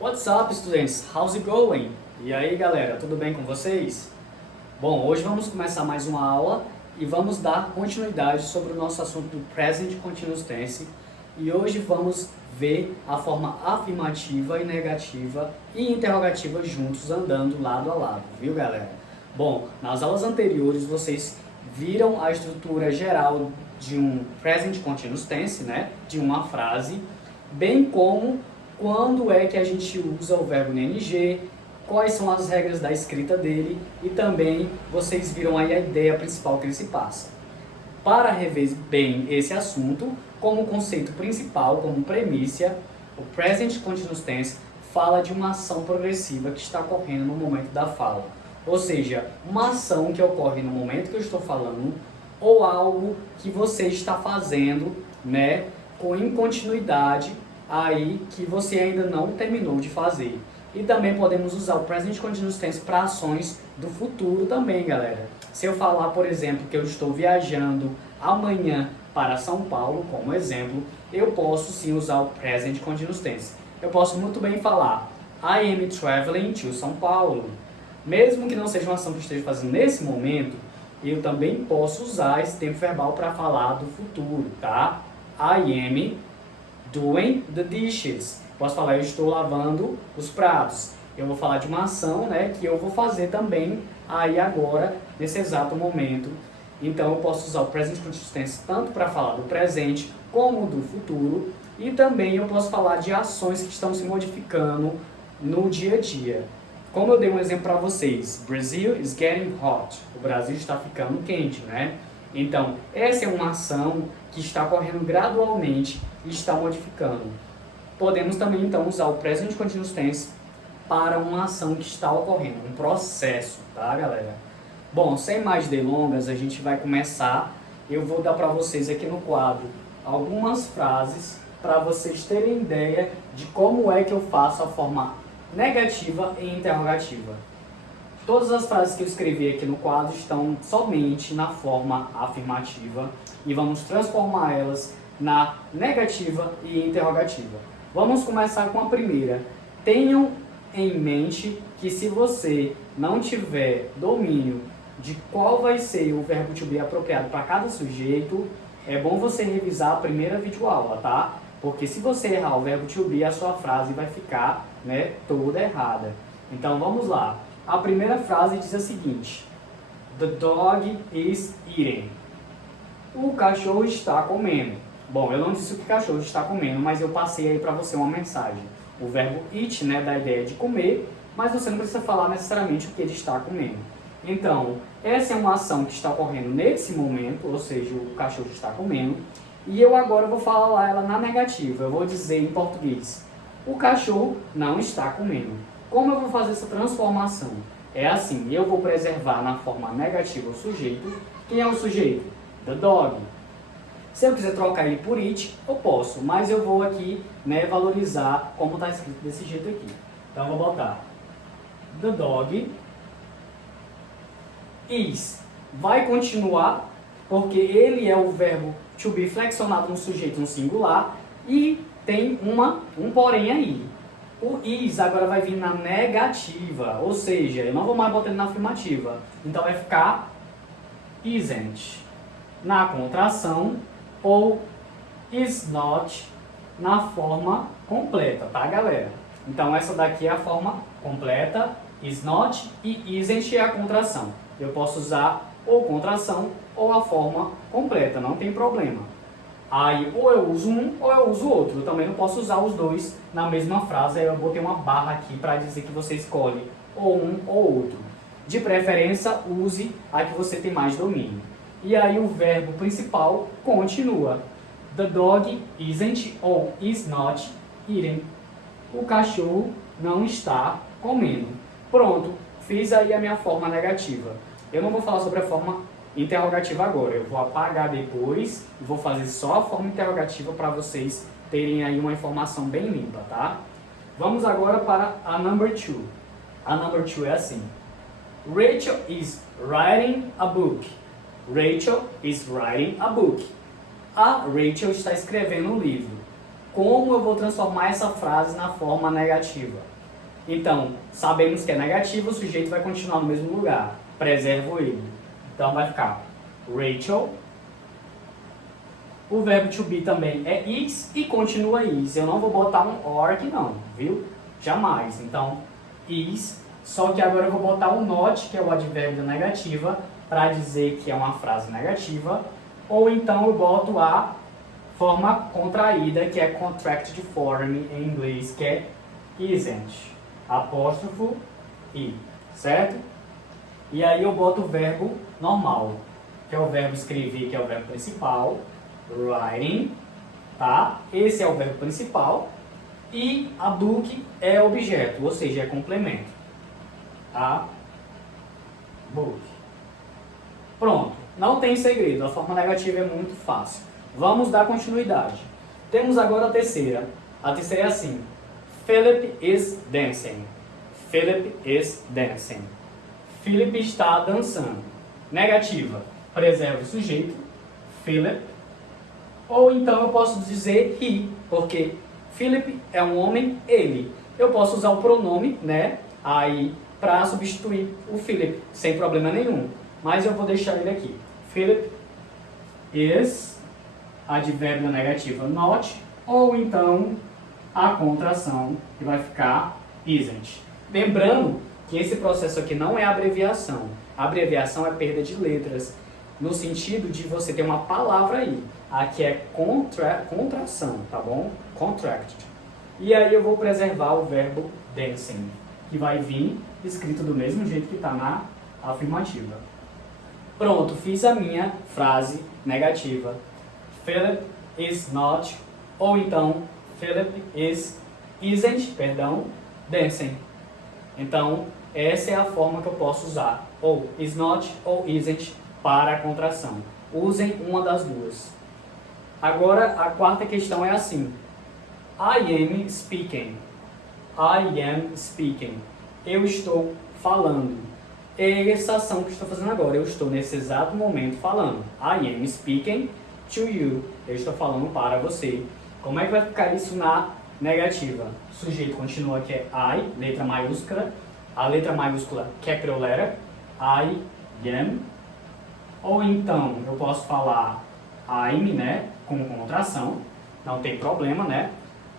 What's up, students? How's it going? E aí, galera, tudo bem com vocês? Bom, hoje vamos começar mais uma aula e vamos dar continuidade sobre o nosso assunto do Present Continuous Tense. E hoje vamos ver a forma afirmativa e negativa e interrogativa juntos, andando lado a lado, viu, galera? Bom, nas aulas anteriores vocês viram a estrutura geral de um Present Continuous Tense, né? De uma frase, bem como quando é que a gente usa o verbo no ING, quais são as regras da escrita dele e também vocês viram aí a ideia principal que ele se passa. Para rever bem esse assunto, como conceito principal, como premissa, o Present Continuous Tense fala de uma ação progressiva que está ocorrendo no momento da fala. Ou seja, uma ação que ocorre no momento que eu estou falando ou algo que você está fazendo, né, em continuidade aí que você ainda não terminou de fazer. E também podemos usar o Present Continuous Tense para ações do futuro também, galera. Se eu falar, por exemplo, que eu estou viajando amanhã para São Paulo, como exemplo, eu posso sim usar o Present Continuous Tense. Eu posso muito bem falar I am traveling to São Paulo. Mesmo que não seja uma ação que eu esteja fazendo nesse momento, eu também posso usar esse tempo verbal para falar do futuro, tá? I am doing the dishes. Posso falar, eu estou lavando os pratos. Eu vou falar de uma ação, né, que eu vou fazer também aí agora, nesse exato momento. Então eu posso usar o Present Continuous Tense tanto para falar do presente como do futuro. E também eu posso falar de ações que estão se modificando no dia a dia. Como eu dei um exemplo para vocês, Brazil is getting hot. O Brasil está ficando quente, né? Então, essa é uma ação que está ocorrendo gradualmente e está modificando. Podemos também, então, usar o Present Continuous Tense para uma ação que está ocorrendo, um processo, tá, galera? Bom, sem mais delongas, a gente vai começar. Eu vou dar para vocês aqui no quadro algumas frases para vocês terem ideia de como é que eu faço a forma negativa e interrogativa. Todas as frases que eu escrevi aqui no quadro estão somente na forma afirmativa e vamos transformar elas na negativa e interrogativa. Vamos começar com a primeira. Tenham em mente que se você não tiver domínio de qual vai ser o verbo to be apropriado para cada sujeito, é bom você revisar a primeira videoaula, tá? Porque se você errar o verbo to be, a sua frase vai ficar, né, toda errada. Então vamos lá. A primeira frase diz a seguinte: The dog is eating. O cachorro está comendo. Bom, eu não disse o que o cachorro está comendo, mas eu passei aí para você uma mensagem. O verbo eat, né, dá a ideia de comer, mas você não precisa falar necessariamente o que ele está comendo. Então, essa é uma ação que está ocorrendo nesse momento, ou seja, o cachorro está comendo. E eu agora vou falar ela na negativa. Eu vou dizer em português: o cachorro não está comendo. Como eu vou fazer essa transformação? É assim, eu vou preservar na forma negativa o sujeito. Quem é o sujeito? The dog. Se eu quiser trocar ele por it, eu posso, mas eu vou aqui, né, valorizar como está escrito desse jeito aqui. Então eu vou botar The dog is. Vai continuar, porque ele é o verbo to be flexionado no sujeito no singular e tem um porém aí. O is agora vai vir na negativa, ou seja, eu não vou mais botar ele na afirmativa. Então vai ficar isn't na contração ou is not na forma completa, tá, galera? Então essa daqui é a forma completa, is not, e isn't é a contração. Eu posso usar ou contração ou a forma completa, não tem problema. Aí ou eu uso um ou eu uso outro. Eu também não posso usar os dois na mesma frase. Aí eu botei uma barra aqui para dizer que você escolhe ou um ou outro. De preferência, use a que você tem mais domínio. E aí o verbo principal continua. The dog isn't ou is not eating. O cachorro não está comendo. Pronto, fiz aí a minha forma negativa. Eu não vou falar sobre a forma interrogativa agora. Eu vou apagar depois e vou fazer só a forma interrogativa para vocês terem aí uma informação bem limpa, tá? Vamos agora para a number 2. A number 2 é assim: Rachel is writing a book. Rachel is writing a book. A Rachel está escrevendo um livro. como eu vou transformar essa frase na forma negativa. Então, sabemos que é negativo, o sujeito vai continuar no mesmo lugar. Preservo ele. Então, vai ficar Rachel. O verbo to be também é is e continua is. Eu não vou botar um or aqui não, viu? Jamais. Então, is. Só que agora eu vou botar um not, que é o advérbio da negativa, para dizer que é uma frase negativa. Ou então eu boto a forma contraída, que é contracted form em inglês, que é isn't. Apóstrofo i, certo? E aí eu boto o verbo normal, que é o verbo escrever, que é o verbo principal, writing, tá? Esse é o verbo principal. E a book é objeto, ou seja, é complemento. A book. Pronto, não tem segredo, a forma negativa é muito fácil. Vamos dar continuidade. Temos agora a terceira. A terceira é assim: Philip is dancing. Philip is dancing. Philip está dançando. Negativa, preserva o sujeito, Philip. Ou então eu posso dizer he, porque Philip é um homem, ele. Eu posso usar o pronome, né, aí, para substituir o Philip, sem problema nenhum. Mas eu vou deixar ele aqui. Philip is, advérbio negativa not, ou então a contração, que vai ficar isn't. Lembrando que esse processo aqui não é abreviação. A abreviação é perda de letras, no sentido de você ter uma palavra aí. Aqui é contração, tá bom? Contract. E aí eu vou preservar o verbo dancing, que vai vir escrito do mesmo jeito que está na afirmativa. Pronto, fiz a minha frase negativa. Philip is not, ou então Philip isn't, dancing. Então, essa é a forma que eu posso usar, ou is not ou isn't para a contração. Usem uma das duas. Agora, a quarta questão é assim: I am speaking. I am speaking. Eu estou falando. É essa ação que estou fazendo agora. Eu estou nesse exato momento falando. I am speaking to you. Eu estou falando para você. Como é que vai ficar isso na negativa? O sujeito continua que é I, letra maiúscula. A letra maiúscula, capital letter. I am. Ou então, eu posso falar I'm, né? Com contração. Não tem problema, né?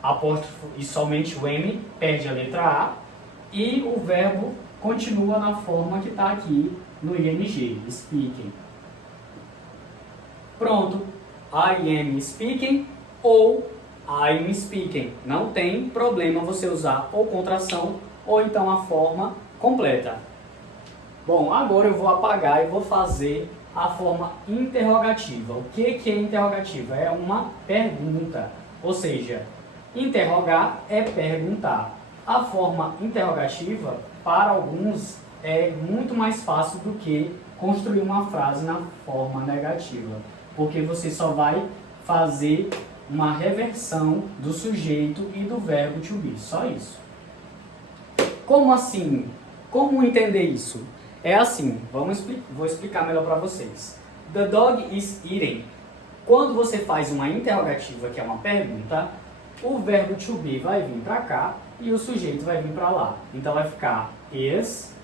Apóstrofo e somente o M perde a letra A. E o verbo continua na forma que está aqui no ing, speaking. Pronto. I am speaking ou I'm speaking. Não tem problema você usar ou contração ou então a forma completa. Bom, agora eu vou apagar e vou fazer a forma interrogativa. O que é interrogativa? É uma pergunta. Ou seja, interrogar é perguntar. A forma interrogativa, para alguns, é muito mais fácil do que construir uma frase na forma negativa. Porque você só vai fazer uma reversão do sujeito e do verbo to be. Só isso. Como assim? Como entender isso? É assim, vou explicar melhor para vocês. The dog is eating. Quando você faz uma interrogativa, que é uma pergunta, o verbo to be vai vir para cá e o sujeito vai vir para lá. Então vai ficar is,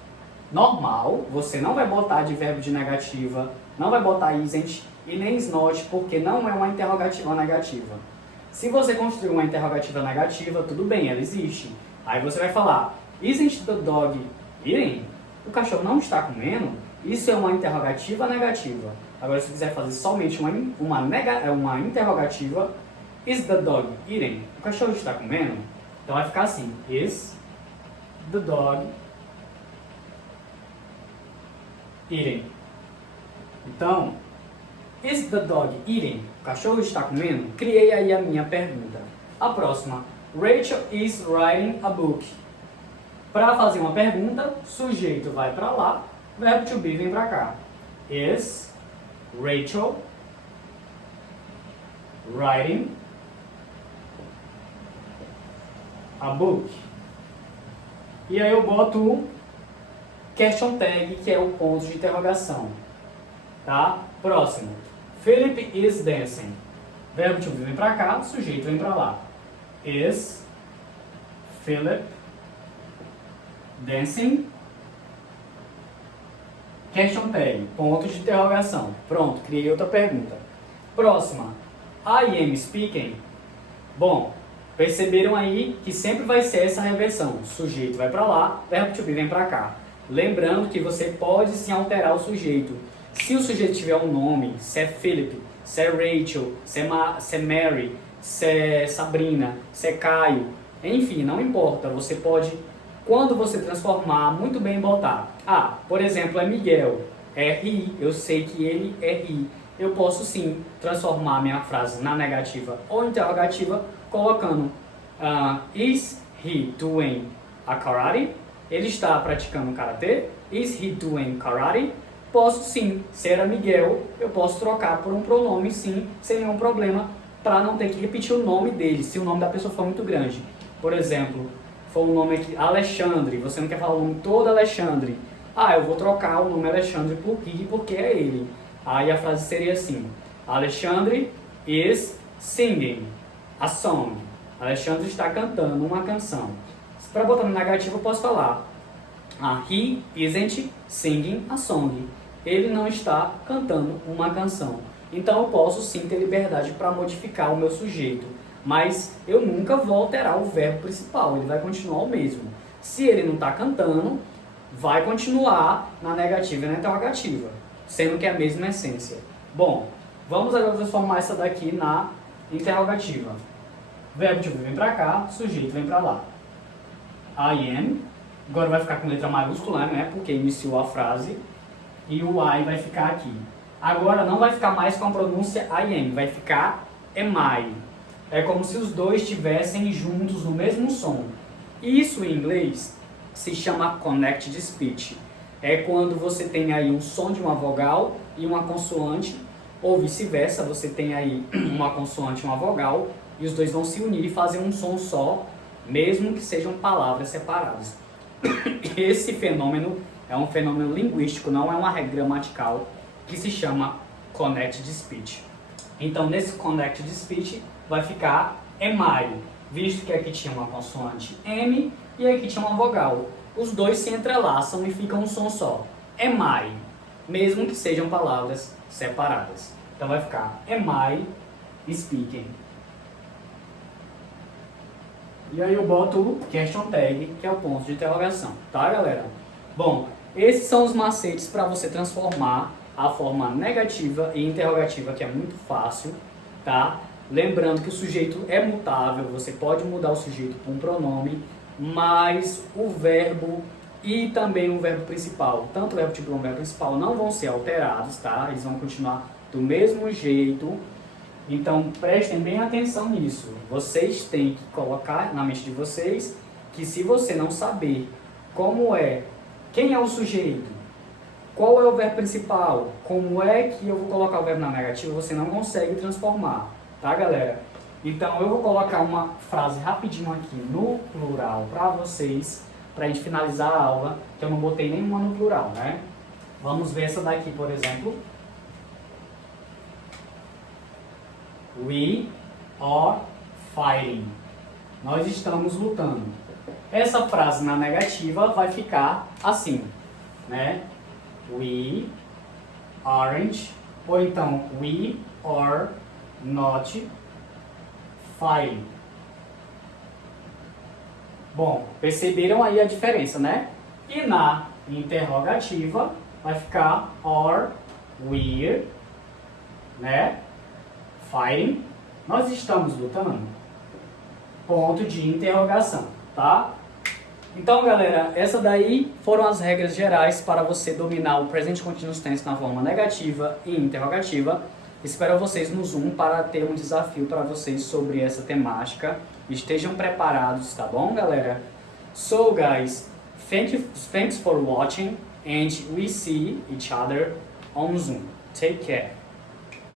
normal, você não vai botar advérbio de negativa, não vai botar isn't e nem is not, porque não é uma interrogativa negativa. Se você construir uma interrogativa negativa, tudo bem, ela existe. Aí você vai falar, isn't the dog eating? O cachorro não está comendo? Isso é uma interrogativa negativa. Agora, se quiser fazer somente uma interrogativa, is the dog eating? O cachorro está comendo? Então vai ficar assim, is the dog eating? Então, is the dog eating? O cachorro está comendo? Criei aí a minha pergunta. A próxima, Rachel is writing a book. Para fazer uma pergunta, sujeito vai para lá, verbo to be vem para cá. Is Rachel writing a book? E aí eu boto o question tag, que é o ponto de interrogação. Tá? Próximo. Philip is dancing. Verbo to be vem para cá, sujeito vem para lá. Is Philip dancing? Question tag, ponto de interrogação. Pronto, criei outra pergunta. Próxima. I am speaking. Bom, perceberam aí que sempre vai ser essa reversão. O sujeito vai para lá, verbo to be vem para cá. Lembrando que você pode sim alterar o sujeito. Se o sujeito tiver um nome, se é Philip, se é Rachel, se é Mary, se é Sabrina, se é Caio, enfim, não importa. Você pode, quando você transformar, muito bem botar. Ah, por exemplo, é Miguel, é he, eu sei que ele é he. Eu posso sim transformar minha frase na negativa ou interrogativa, colocando is he doing a karate? Ele está praticando karatê? Is he doing karate? Posso sim, se era Miguel, eu posso trocar por um pronome sim, sem nenhum problema, para não ter que repetir o nome dele, se o nome da pessoa for muito grande. Por exemplo, for um nome aqui, Alexandre, você não quer falar o nome todo Alexandre. Ah, eu vou trocar o nome Alexandre por Gui, porque é ele. Aí a frase seria assim, Alexandre is singing a song. Alexandre está cantando uma canção. Para botar no negativo eu posso falar, he isn't singing a song. Ele não está cantando uma canção. Então eu posso sim ter liberdade para modificar o meu sujeito. Mas eu nunca vou alterar o verbo principal, ele vai continuar o mesmo. Se ele não está cantando, vai continuar na negativa e na interrogativa, sendo que é a mesma essência. Bom, vamos agora transformar essa daqui na interrogativa. Verbo to be vem para cá, sujeito vem para lá. I am, agora vai ficar com letra maiúscula, né, porque iniciou a frase, e o I vai ficar aqui. Agora não vai ficar mais com a pronúncia I am, vai ficar am I. É como se os dois estivessem juntos no mesmo som. Isso em inglês se chama connected speech. É quando você tem aí um som de uma vogal e uma consoante, ou vice-versa, você tem aí uma consoante e uma vogal, e os dois vão se unir e fazer um som só, mesmo que sejam palavras separadas. Esse fenômeno é um fenômeno linguístico, não é uma regra gramatical, que se chama connected speech. Então, nesse connected speech, vai ficar am I, visto que aqui tinha uma consoante M e aqui tinha uma vogal. Os dois se entrelaçam e ficam um som só. Am I, mesmo que sejam palavras separadas. Então vai ficar am I speaking. E aí eu boto o question tag, que é o ponto de interrogação. Tá, galera? Bom, esses são os macetes para você transformar a forma negativa e interrogativa, que é muito fácil, tá? Lembrando que o sujeito é mutável, você pode mudar o sujeito por um pronome, mas o verbo e também o verbo principal, tanto o verbo tipo como o verbo principal, não vão ser alterados, tá? Eles vão continuar do mesmo jeito. Então prestem bem atenção nisso. Vocês têm que colocar na mente de vocês que se você não saber como é, quem é o sujeito, qual é o verbo principal, como é que eu vou colocar o verbo na negativa, você não consegue transformar. Tá, galera? Então eu vou colocar uma frase rapidinho aqui no plural para vocês, para a gente finalizar a aula, que eu não botei nenhuma no plural, né? Vamos ver essa daqui, por exemplo. We are fighting. Nós estamos lutando. Essa frase na negativa vai ficar assim, né? We aren't, ou então we are not fighting. Bom, perceberam aí a diferença, né? E na interrogativa vai ficar are we, né? Fighting. Nós estamos lutando. Ponto de interrogação, tá? Então, galera, essa daí foram as regras gerais para você dominar o Present Continuous Tense na forma negativa e interrogativa. Espero vocês no Zoom para ter um desafio para vocês sobre essa temática. Estejam preparados, tá bom, galera? So, guys, thanks for watching and we see each other on Zoom. Take care.